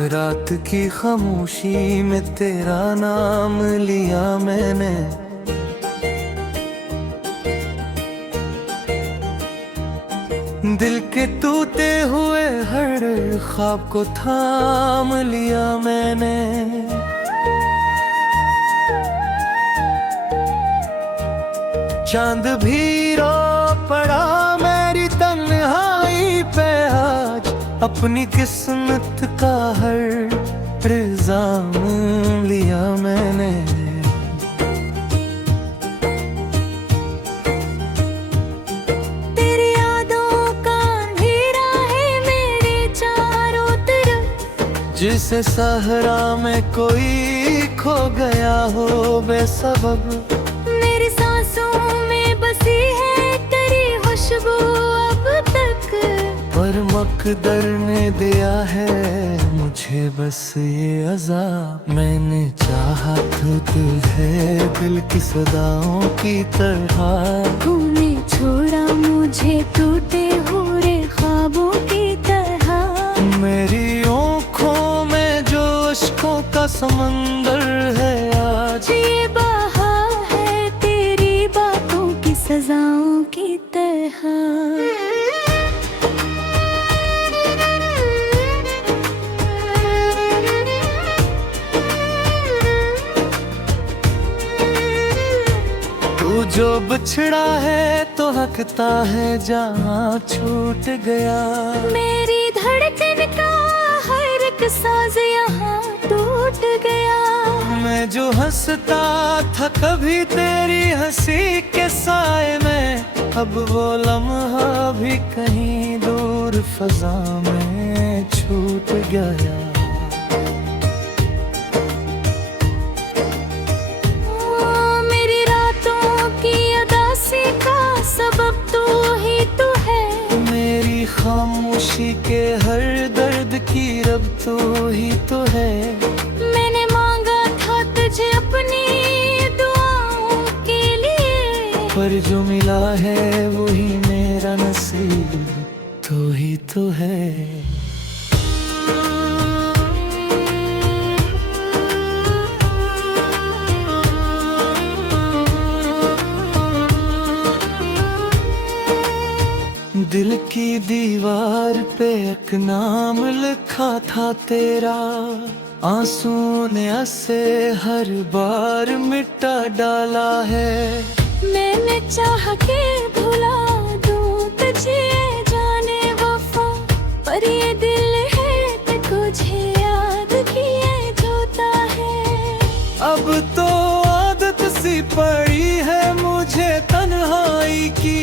रात की खामोशी में तेरा नाम लिया मैंने, दिल के टूटे हुए हर ख्वाब को थाम लिया मैंने। चांद भी रो पड़ा मेरी तन्हाई पे आज, अपनी किस्मत का हर इल्जाम लिया मैंने। तेरी यादों का अंधेरा है मेरे चारों तरफ, जिसे सहरा में कोई खो गया हो बेसबब। मेरी सांसों में बसी है तेरी खुशबू अब तक, पर मकदर ने दिया है मुझे बस ये अज़ाब। मैंने चाहा तो तुझे दिल की सदाओं की तरह, तूने छोड़ा मुझे टूटे हुए ख्वाबों की तरह। मेरी आँखों में जो अश्कों का समंदर है आज, ये बहा है तेरी बातों की सजाओं की तरह। तू जो बिछड़ा है तो हकता है जहाँ छूट गया। मेरी धड़कन का हर एक साज यहाँ टूट गया। मैं जो हंसता था कभी तेरी हंसी के साए में, अब वो लम्हा भी कहीं दूर फजा में छूट गया। मेरी रातों की उदासी का सबब तू ही तो है, मेरी खामोशी के हर दर्द की रब तू ही तो है। मैंने मांगा था तुझे अपनी दुआओं के लिए, पर जो मिला है वही मेरा नसीब तू ही तो है। दिल की दीवार पे एक नाम लिखा था तेरा, आंसू ने उसे हर बार मिटा डाला है। मैंने चाह के भुला दूं तुझे जाने वफा, पर ये दिल है कि तुझे याद किए जोता है। अब तो आदत सी पड़ी है मुझे तन्हाई की,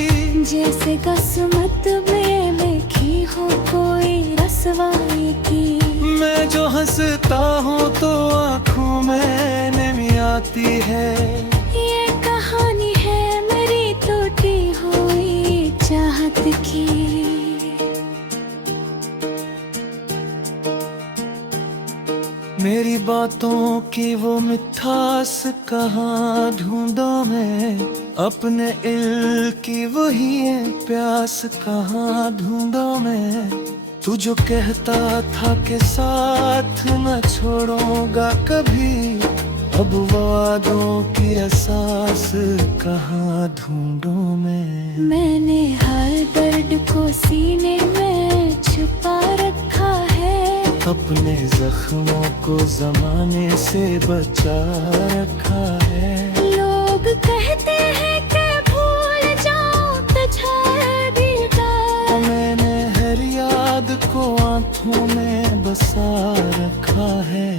जैसे किस्मत में लिखी हो कोई रसवाई की। मैं जो हंसता हूँ तो आँखों में नमी आती है। ये कहानी है मेरी टूटी हुई चाहत की। मेरी बातों की वो मिठास कहाँ ढूंढूं मैं, अपने इल्म की वही प्यास कहाँ ढूंढूं मैं। तू जो कहता था कि साथ न छोड़ूंगा कभी, अब वादों की एहसास कहाँ ढूंढूं मैं। मैंने हर दर्द को सीने में छुपा रखा है, अपने जख्मों को जमाने से बचा रखा है। लोग कहते हैं कि भूल जाओ तुझे दिलदा, मैंने हर याद को आँखों में बसा रखा है।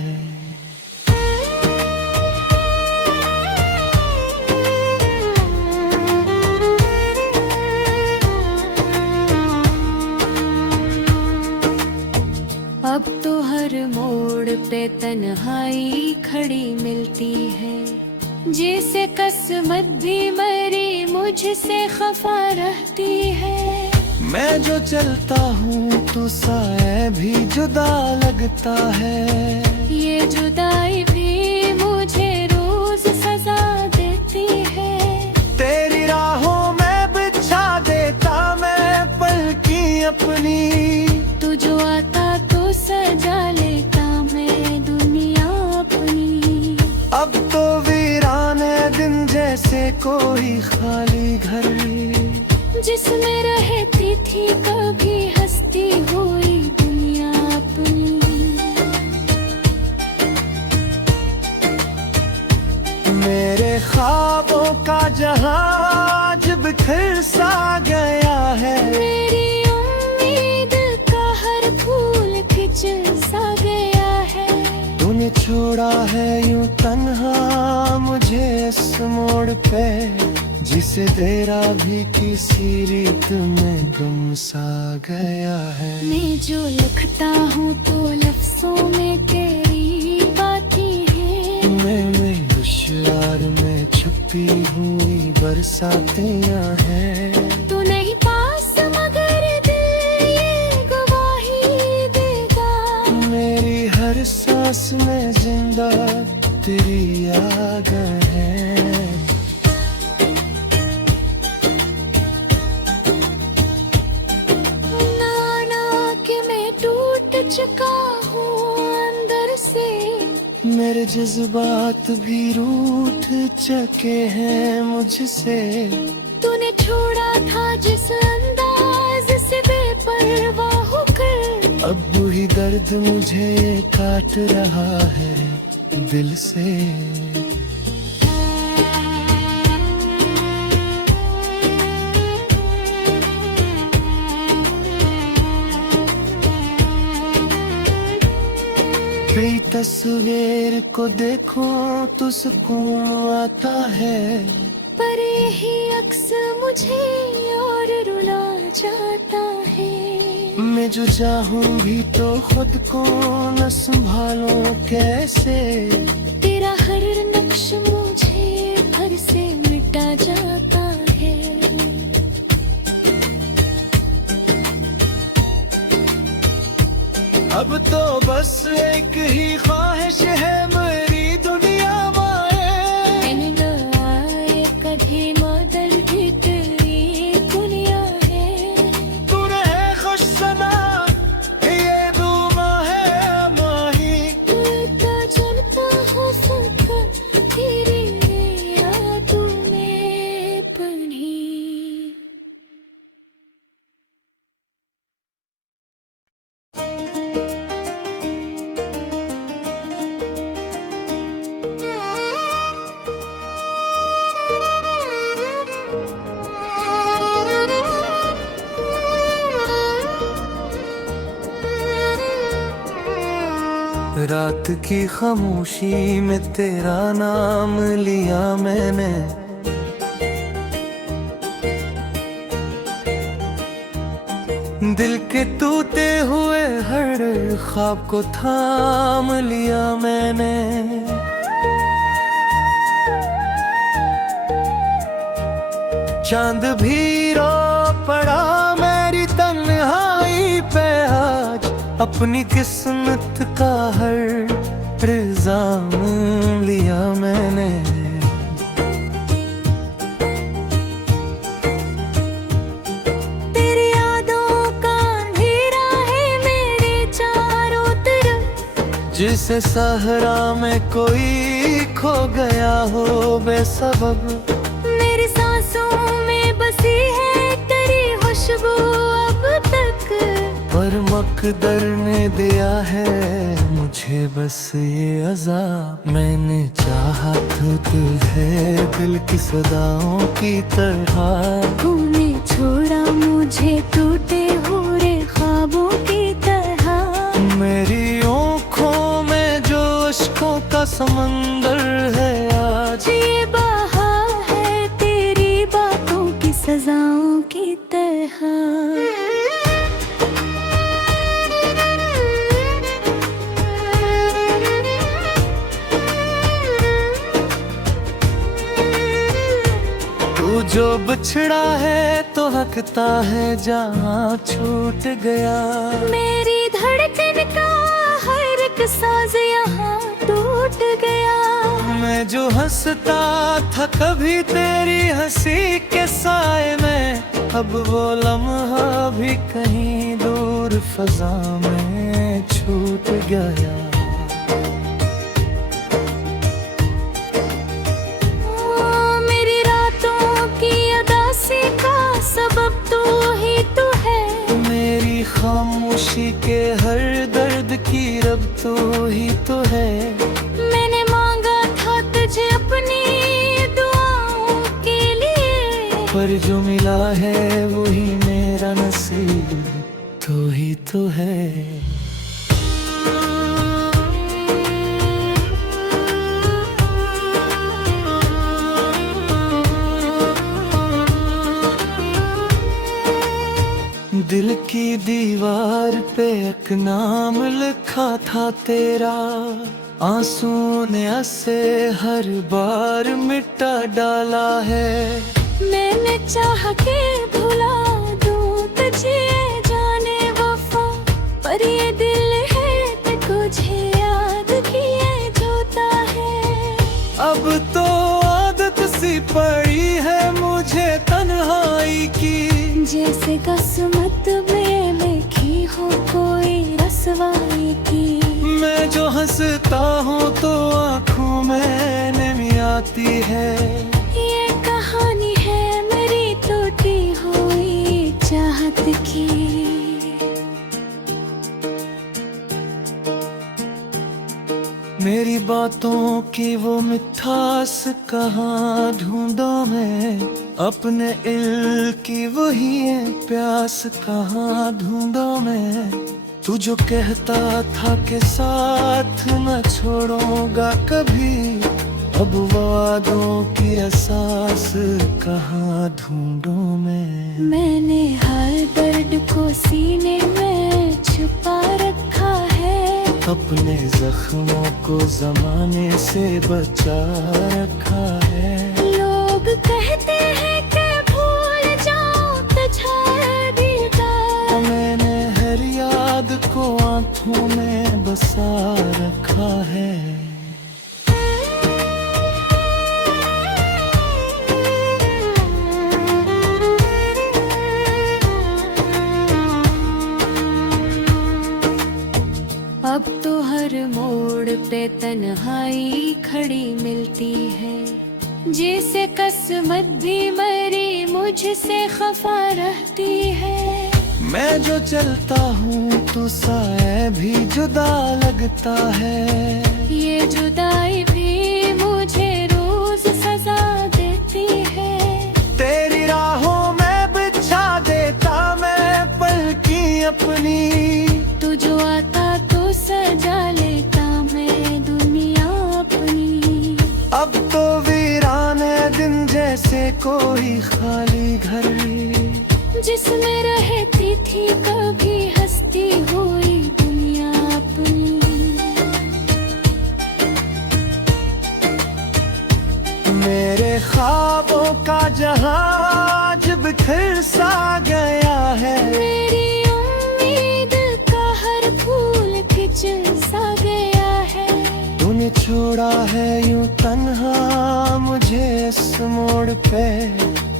अब तो हर मोड़ पे तन्हाई खड़ी मिलती है, जैसे किस्मत भी मरी मुझसे खफा रहती है। मैं जो चलता हूँ तो साए भी जुदा लगता है, ये जुदाई भी मुझे रोज सजा देती है। तेरी राहों में बिछा देता मैं पलकी अपनी, तू जो आता तो सजा लेता जैसे कोई खाली घर जिसमें रहती थी कभी हंसती हुई दुनिया अपनी। मेरे ख्वाबों का जहाज बिखर सा गया है, मेरी उम्मीद का हर फूल खिंच सा गया है। तूने छोड़ा है यूं तन्हा मुझे इस मोड़ पे, जिसे तेरा भी किसी रीत में गुम सा गया है। मैं जो लिखता हूँ तो लफ्जों में तेरी बातें हैं, मैं होशियार में छुपी हुई बरसातियाँ हैं। तू नहीं पास मगर दिल ये गवाही देगा, मेरी हर सांस में जिंदा तेरी याद है। ना कि मैं टूट चुका हूँ अंदर से, मेरे जज्बात भी रूठ चुके हैं मुझसे। तूने छोड़ा था जिस अंदाज से बेपरवाह होकर, अब वही दर्द मुझे काट रहा है दिल से। कई तस्वीर को देखो तो सुकून आता है, पर यही अक्स मुझे और रुला जाता है। मैं जो चाहूँ भी तो खुद को न संभालूं कैसे, तेरा हर नक्श मुझे घर से मिटा जाता है। अब तो बस एक ही ख्वाहिश है मेरी दुनिया माए। कभी मदल भी तेरी दुनिया है, तू रहे खुश सना ये दुआ है माही। चलता चलता हो सका तेरी यादों में बनी। रात की खामोशी में तेरा नाम लिया मैंने, दिल के टूटे हुए हर ख्वाब को थाम लिया मैंने। चांद भी रो पड़ा मेरी तन्हाई पे आज, अपनी किस्मत का हर इल्जाम लिया मैंने। तेरी यादों का अंधेरा है मेरे चारों तरफ, जिसे सहरा में कोई खो गया हो बेसबब। मेरी सांसों में बसी है तेरी खुशबू अब तक, पर मकदर ने दिया है मुझे बस ये अज़ाब। मैंने चाहा तो तुझे दिल की सदाओं की तरह, तूने छोड़ा मुझे टूटे हुए ख्वाबों की तरह। मेरी आँखों में जो अश्कों का समंदर है आज, ये बहा है तेरी बातों की सजाओं की तरह। तू जो बिछड़ा है तो हकता है जहाँ छूट गया। मेरी धड़कन का हर एक साज यहाँ टूट गया। मैं जो हंसता था कभी तेरी हंसी के साए में, अब वो लम्हा भी कहीं दूर फजा में छूट गया। मेरी खुशी के हर दर्द की रब तू ही तो है। मैंने मांगा था तुझे अपनी दुआओं के लिए, पर जो मिला है वही मेरा नसीब तू ही तो है। दिल की दीवार पे एक नाम लिखा था तेरा, आंसू ने ऐसे हर बार मिटा डाला है। मैंने चाह के भुला दूं तुझे जाने वफा, पर ये दिल है कि तुझे याद किए जोता है। अब तो आदत सी पड़ी है मुझे तन्हाई की, जैसे किस्मत में लिखी हो कोई रसवाई की। मैं जो हंसता हूँ तो आँखों में नमी आती है। ये कहानी है मेरी टूटी हुई चाहत की। मेरी बातों की वो मिठास कहाँ ढूंढूं मैं, अपने इल्म की वही प्यास कहाँ ढूंढूं मैं। तू जो कहता था कि साथ न छोड़ूंगा कभी, अब वादों की एहसास कहाँ ढूंढूं मैं। मैंने हर दर्द को सीने में छुपा रखा है, अपने जख्मों को जमाने से बचा रखा है। लोग कहते हैं कि भूल जाओ तुझे दीदार, मैंने हर याद को आंखों में बसा रखा है। अब तो हर मोड़ पे तन्हाई खड़ी मिलती है, जैसे किस्मत भी मरी मुझसे खफा रहती है। मैं जो चलता हूँ तो साए भी जुदा लगता है, ये जुदाई भी मुझे रोज सजा देती है। तेरी राहों में बिछा देता मैं पलकी अपनी, तू जो आता तो सजा लेता मैं दुनिया अपनी। अब तो वीरान है दिन जैसे कोई खाली घर, जिसमें रहती थी कभी हंसती हुई दुनिया अपनी। मेरे ख्वाबों का जहां जब बिखर सा गया है, मेरी उम्मीद का हर फूल खिंच सा गया है। तूने छोड़ा है यूं तन्हा मुझे इस मोड़ पे,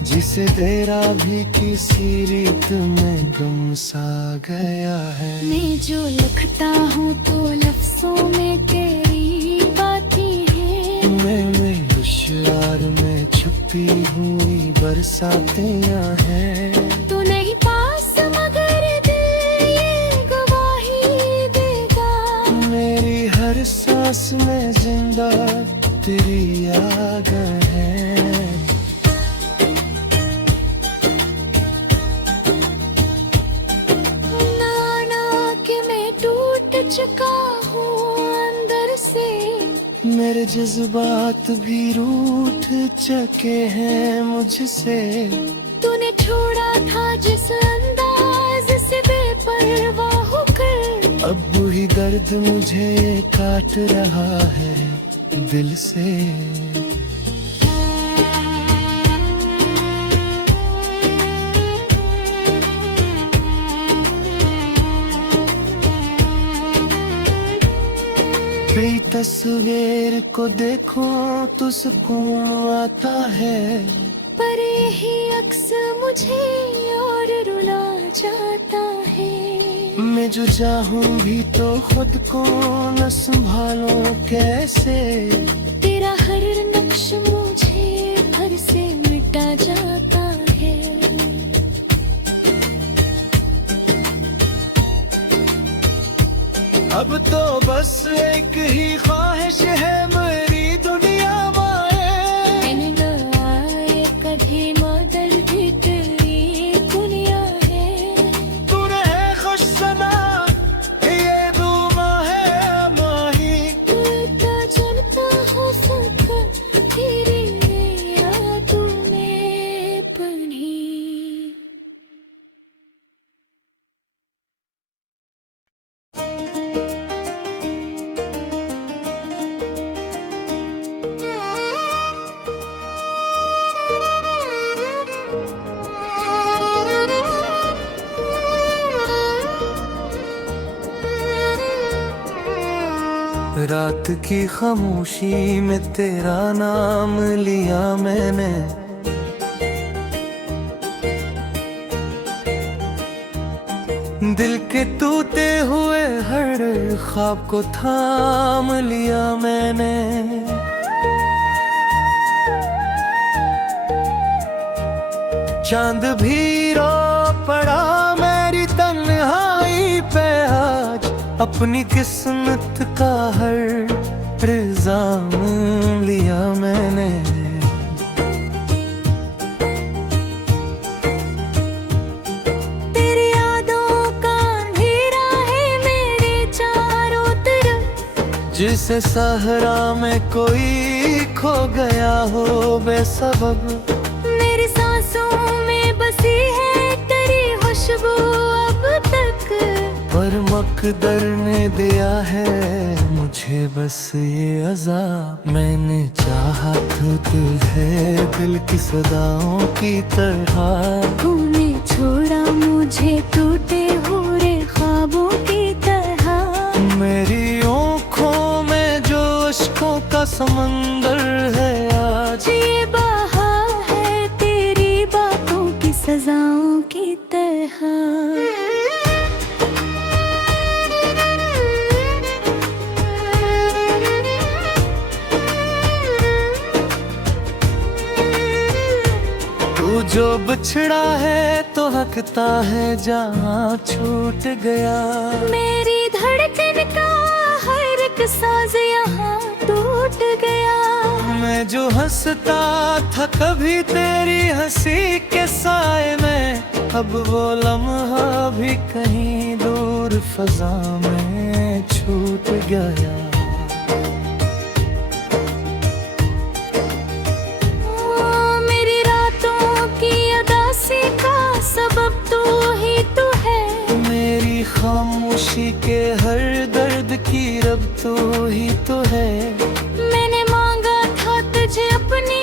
जिसे तेरा भी किसी रीत में गुम सा गया है। मैं जो लिखता हूँ तो लफ्जों में तेरी बातें हैं, मैं होशियार में छुपी हुई बरसातियाँ हैं। तू नहीं पास मगर दिल ये गवाही देगा, मेरी हर सांस में जिंदा तेरी याद है। चुका हूँ अंदर से, मेरे जज्बात भी रूठ चुके हैं मुझसे। तूने छोड़ा था जिस अंदाज से बेपरवाह होकर, अब वही दर्द मुझे काट रहा है दिल से। तेरी तस्वीर को देखो तो सुकून आता है, पर यही अक्स मुझे और रुला जाता है। मैं जो चाहूं भी तो खुद को न संभालूं कैसे, तेरा हर नक्श मुझे घर से मिटा जाता है। अब तो बस एक ही ख्वाहिश है मेरी दुनिया माए कभी मॉडल भी तेरी दुनिया है तूने है खुश सना ये दुआ है माही उल्टा चलता हो सका तेरी यादों में बनी रात की खामोशी में तेरा नाम लिया मैंने दिल के टूटे हुए हर ख्वाब को थाम लिया मैंने चांद भी रो पड़ा मेरी तन्हाई पे आज अपनी किस्मत का हर इल्जाम लिया मैंने तेरी यादों का अंधेरा है मेरे चारों तरफ जिसे सहरा में कोई खो गया हो बेसबब मेरी सांसों में बसी है तेरी खुशबू अब तक पर मकदर ने दिया है मुझे बस ये अज़ाब मैंने चाहा तो तुझे दिल की सदाओं की तरह तूने छोड़ा मुझे टूटे हुए ख्वाबों की तरह मेरी आँखों में जो अश्कों का समंदर है आज ये बहा है तेरी बातों की सजाओं की तरह तू जो बिछड़ा है तो हकता है जहाँ छूट गया मेरी धड़कन का हर एक साज यहाँ टूट गया मैं जो हंसता था कभी तेरी हंसी के साए में अब वो लम्हा भी कहीं दूर फजा में छूट गया मेरी रातों की उदासी का सबब तू ही तो है मेरी खामोशी के हर दर्द की रब तू ही तो है मैंने मांगा था तुझे अपनी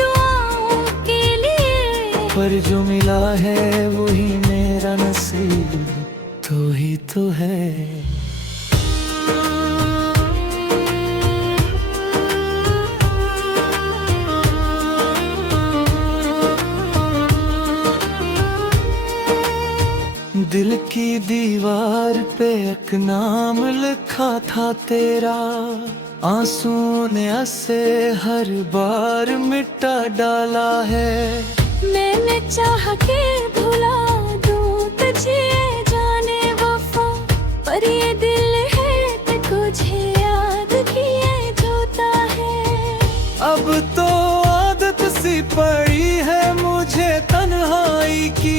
दुआओं के लिए पर जो मिला है वही मेरा नसीब तू ही तो है दिल की दीवार पे एक नाम लिखा था तेरा आंसू ने ऐसे हर बार मिटा डाला है मैंने चाह के भुला दूं तुझे जाने वफा पर ये दिल है कि तुझे याद किए जोता है अब तो आदत सी पड़ी है मुझे तन्हाई की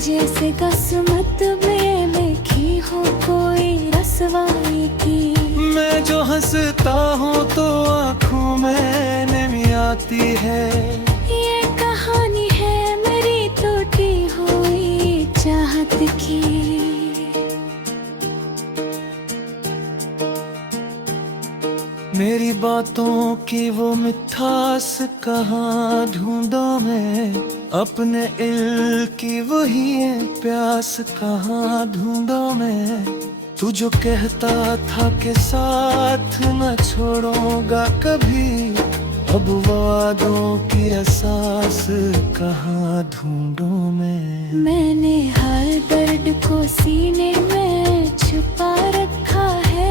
जैसे किस्मत में लिखी हो कोई रसवाई की मैं जो हंसता हूँ तो आँखों में नमी आती है ये कहानी है मेरी टूटी हुई चाहत की मेरी बातों की वो मिठास कहाँ ढूंढूं मैं अपने इल्म की वही है प्यास कहाँ ढूंढूं मैं तू जो कहता था कि साथ न छोड़ूंगा कभी अब वादों की एहसास कहाँ ढूंढूं मैं मैंने हर दर्द को सीने में छुपा रखा है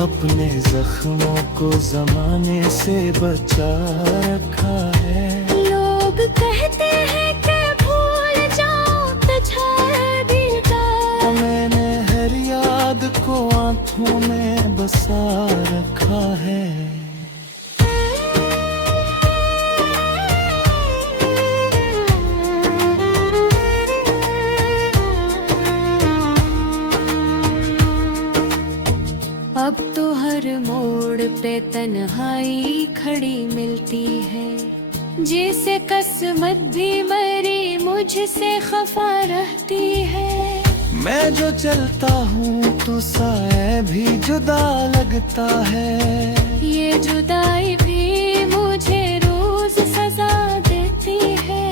अपने जख्मों को जमाने से बचा रखा है लोग कहते हैं कि भूल जाऊं तुझे दिल का मैंने हर याद को आंखों अब तो हर मोड़ पे तन्हाई खड़ी मिलती है, जैसे किस्मत भी मरी मुझसे खफा रहती है। मैं जो चलता हूँ तो साए भी जुदा लगता है, ये जुदाई भी मुझे रोज सजा देती है।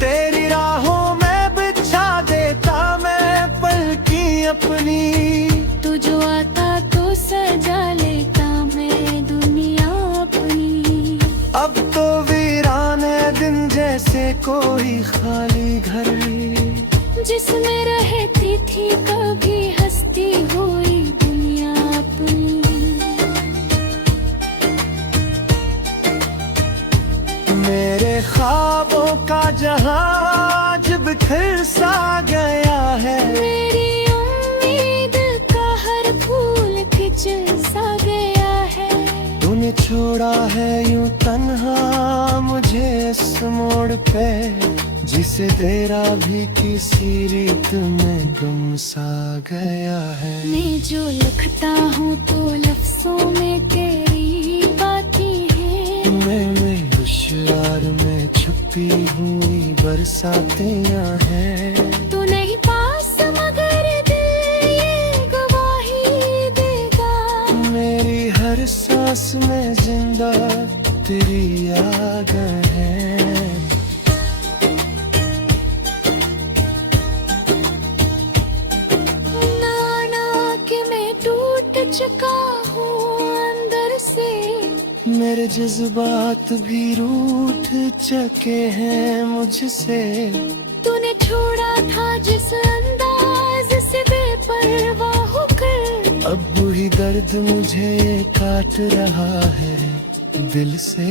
तेरी राहों में बिछा देता मैं पलकी अपनी, तू जो आता तो सजा लेता मैं दुनिया अपनी। अब तो वीरान है दिन जैसे कोई खाली घर, जिसमें रहती थी कभी हंसती हुई दुनिया अपनी। मेरे ख्वाबों का जहां जब बिखर सा गया है, मेरी उम्मीद का हर फूल खिंच सा गया है। तूने छोड़ा है यूं तन्हा मुझे इस मोड़ पे, जिसे तेरा भी किसी रीत में गुम सा गया है। मैं जो लिखता हूँ तो लफ्जों में तेरी बातें हैं, मैं होशियार में छुपी हुई बरसातें हैं। तू नहीं पास मगर दिल ये गवाही देगा, मेरी हर सांस में जिंदा तेरी याद है। चुका हूँ अंदर से, मेरे जज्बात भी रूठ चुके हैं मुझसे। तूने छोड़ा था जिस अंदाज से बेपरवाह होकर, अब वही दर्द मुझे काट रहा है दिल से।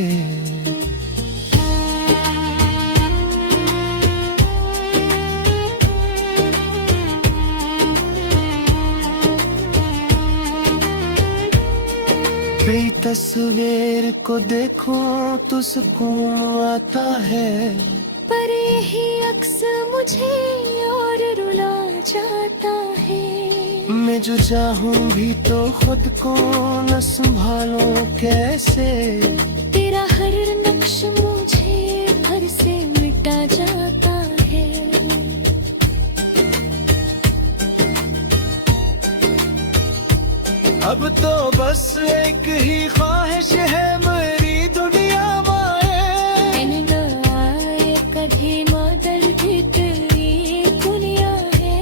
तेरी तस्वीर को देखो तो सुकून आता है, पर यही अक्स मुझे और रुला जाता है। मैं जो चाहूं भी तो खुद को न संभालूं कैसे, तेरा हर नक्श मुझे घर से मिटा जाता है। अब तो बस एक ही ख्वाहिश है मेरी दुनिया माए, कभी मॉडल भी तेरी दुनिया है।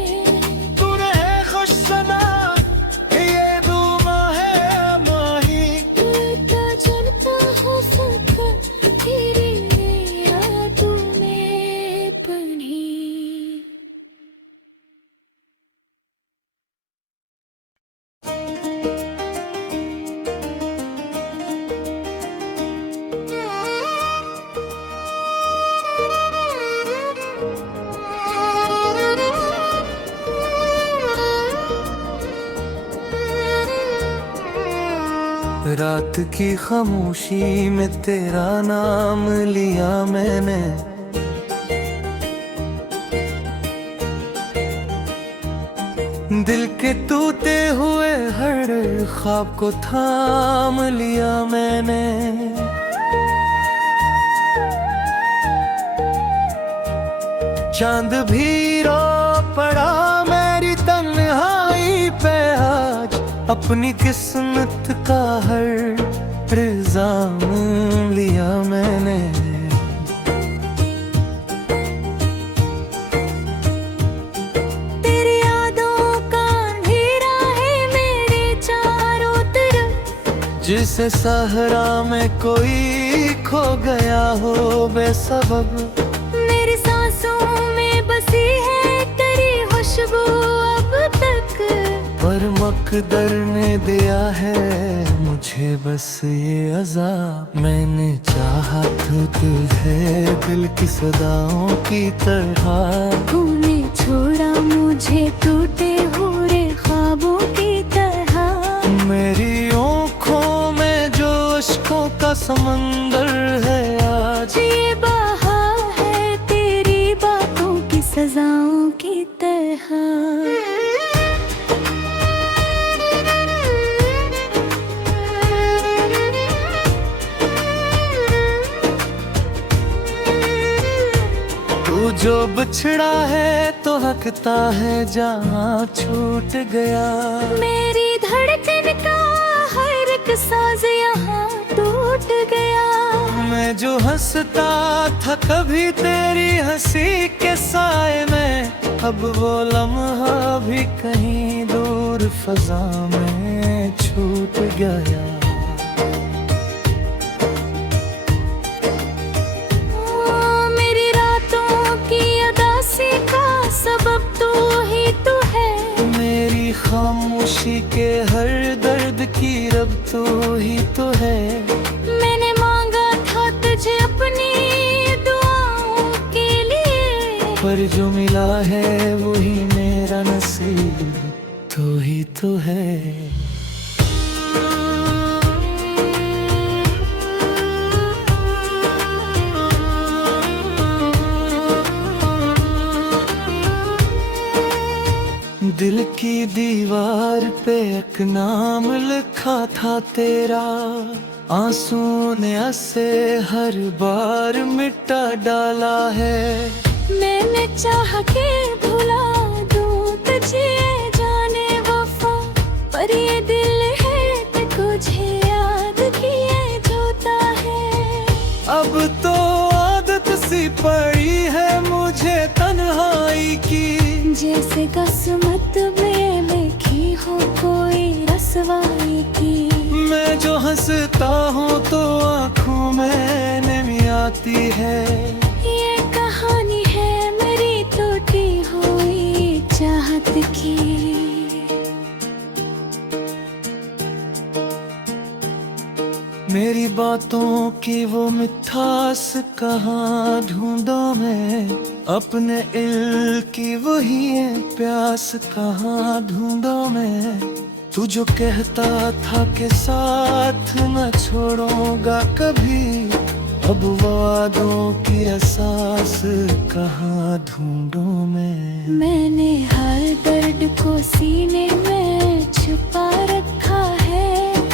तू रहे खुश सना ये दुआ है माही, जनता हो फकर तेरी यादों में बनी। रात की खामोशी में तेरा नाम लिया मैंने, दिल के टूटे हुए हर ख्वाब को थाम लिया मैंने। चांद भी रो पड़ा मेरी तन्हाई पे आज, अपनी किस्मत का हर इल्जाम लिया मैंने। तेरी यादों का अंधेरा है मेरे चारों तरफ, जिसे सहरा में कोई खो गया हो बेसबब। मेरी सांसों में बसी है तेरी खुशबू अब तक, पर मकदर ने दिया है मुझे बस ये अज़ाब। मैंने चाहा तो तुझे दिल की सदाओं की तरह, तूने छोड़ा मुझे टूटे हुए ख्वाबों की तरह। मेरी आँखों में जो अश्कों का समंदर है आज, ये बहा है तेरी बातों की सजाओं की तरह। जो बिछड़ा है तो हकता है जहाँ छूट गया। मेरी धड़कन का हर एक साज यहाँ टूट गया। मैं जो हंसता था कभी तेरी हंसी के साए में, अब वो लम्हा भी कहीं दूर फजा में छूट गया। मेरी रातों की उदासी का सबब तू ही तो है। मेरी खामोशी के हर दर्द की रब तू ही तो है। मैंने मांगा था तुझे अपनी दुआओं के लिए, पर जो मिला है वही मेरा नसीब तू ही तो है। दिल की दीवार पे एक नाम लिखा था तेरा, आंसू ने उसे हर बार मिटा डाला है। मैंने चाह के भुला दूं तुझे जाने वफा, पर ये दिल है कि तुझे याद किए जोता है। अब तो आदत सी पड़ी है मुझे तन्हाई की, जैसे किस्मत में लिखी हो कोई रसवाई की। मैं जो हंसता हूँ तो आँखों में नमी आती है। ये कहानी है मेरी टूटी हुई चाहत की। मेरी बातों की वो मिठास कहाँ ढूंढूं मैं, अपने इल्म की वही प्यास कहाँ ढूंढूं मैं। तू जो कहता था कि साथ न छोड़ूंगा कभी, अब वादों की एहसास कहाँ ढूंढूं मैं। मैंने हर दर्द को सीने में छुपा रखा है,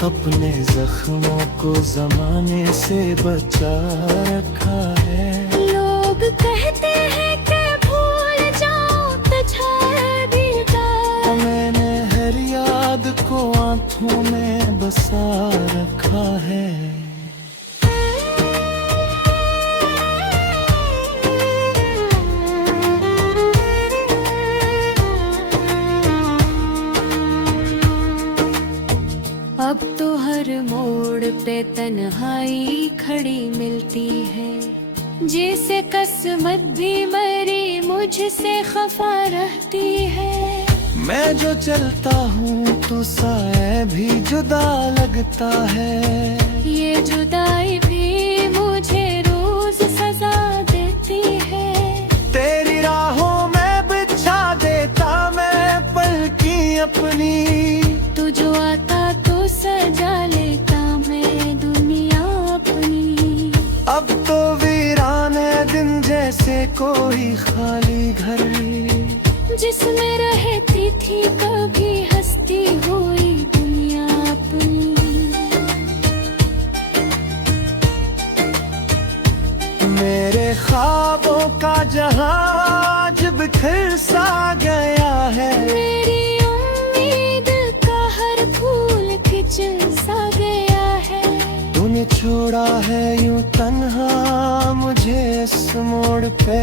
अपने जख्मों को जमाने से बचा रखा है। लोग कहते हैं कि भूल जाऊं तुझे दीदार, मैंने हर याद को आंखों में बसा रखा है। अब तो हर मोड़ पे तन्हाई खड़ी मिलती है, जैसे किस्मत भी मरी मुझसे खफा रहती है। मैं जो चलता हूँ तो साए भी जुदा लगता है। ये जुदाई भी मुझे रोज सजा देती है। तेरी राहों में बिछा देता मैं पलकी अपनी, तू जो आता तो सजा लेता मैं दुनिया अपनी। अब तो वीरान है दिन जैसे कोई खाली घर, जिसमें रहती थी कभी हंसती हुई दुनिया अपनी। मेरे ख्वाबों का जहां जब बिखर सा गया है। मेरी उम्मीद का हर फूल खिंच सा गया है। तूने छोड़ा है यूं तन्हा मुझे इस मोड़ पे,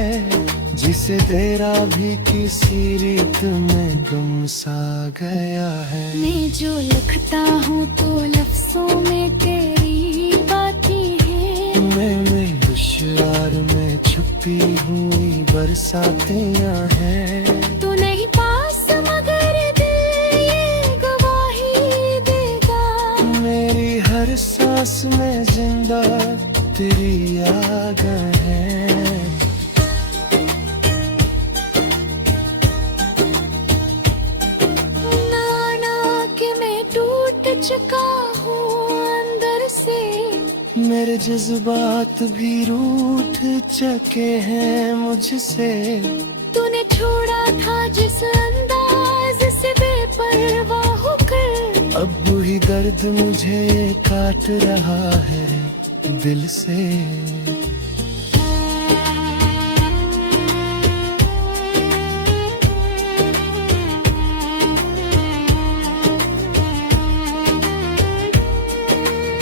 जिसे तेरा भी किसी रीत में गुम सा गया है। मैं जो लिखता हूँ तो लफ्जों में तेरी बातें हैं। मैं होशियार में छुपी हुई बरसातियाँ हैं। तू नहीं पास मगर दिल ये गवाही देगा। मेरी हर सांस में जिंदा तेरी याद है। चुका हूँ अंदर से, मेरे जज्बात भी रूठ चुके हैं मुझसे। तूने छोड़ा था जिस अंदाज से बेपरवाह होकर, अब वही दर्द मुझे काट रहा है दिल से।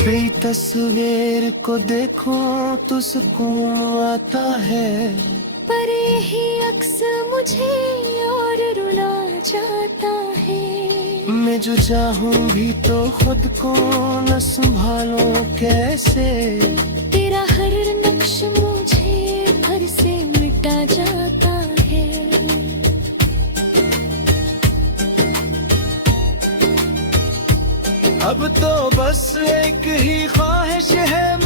तेरी तस्वीर को देखो तो सुकून आता है, पर यही अक्स मुझे और रुला जाता है। मैं जो चाहूं भी तो खुद को न संभालो कैसे, तेरा हर नक्श मुझे घर से मिटा जाता है। अब तो बस एक ही ख्वाहिश है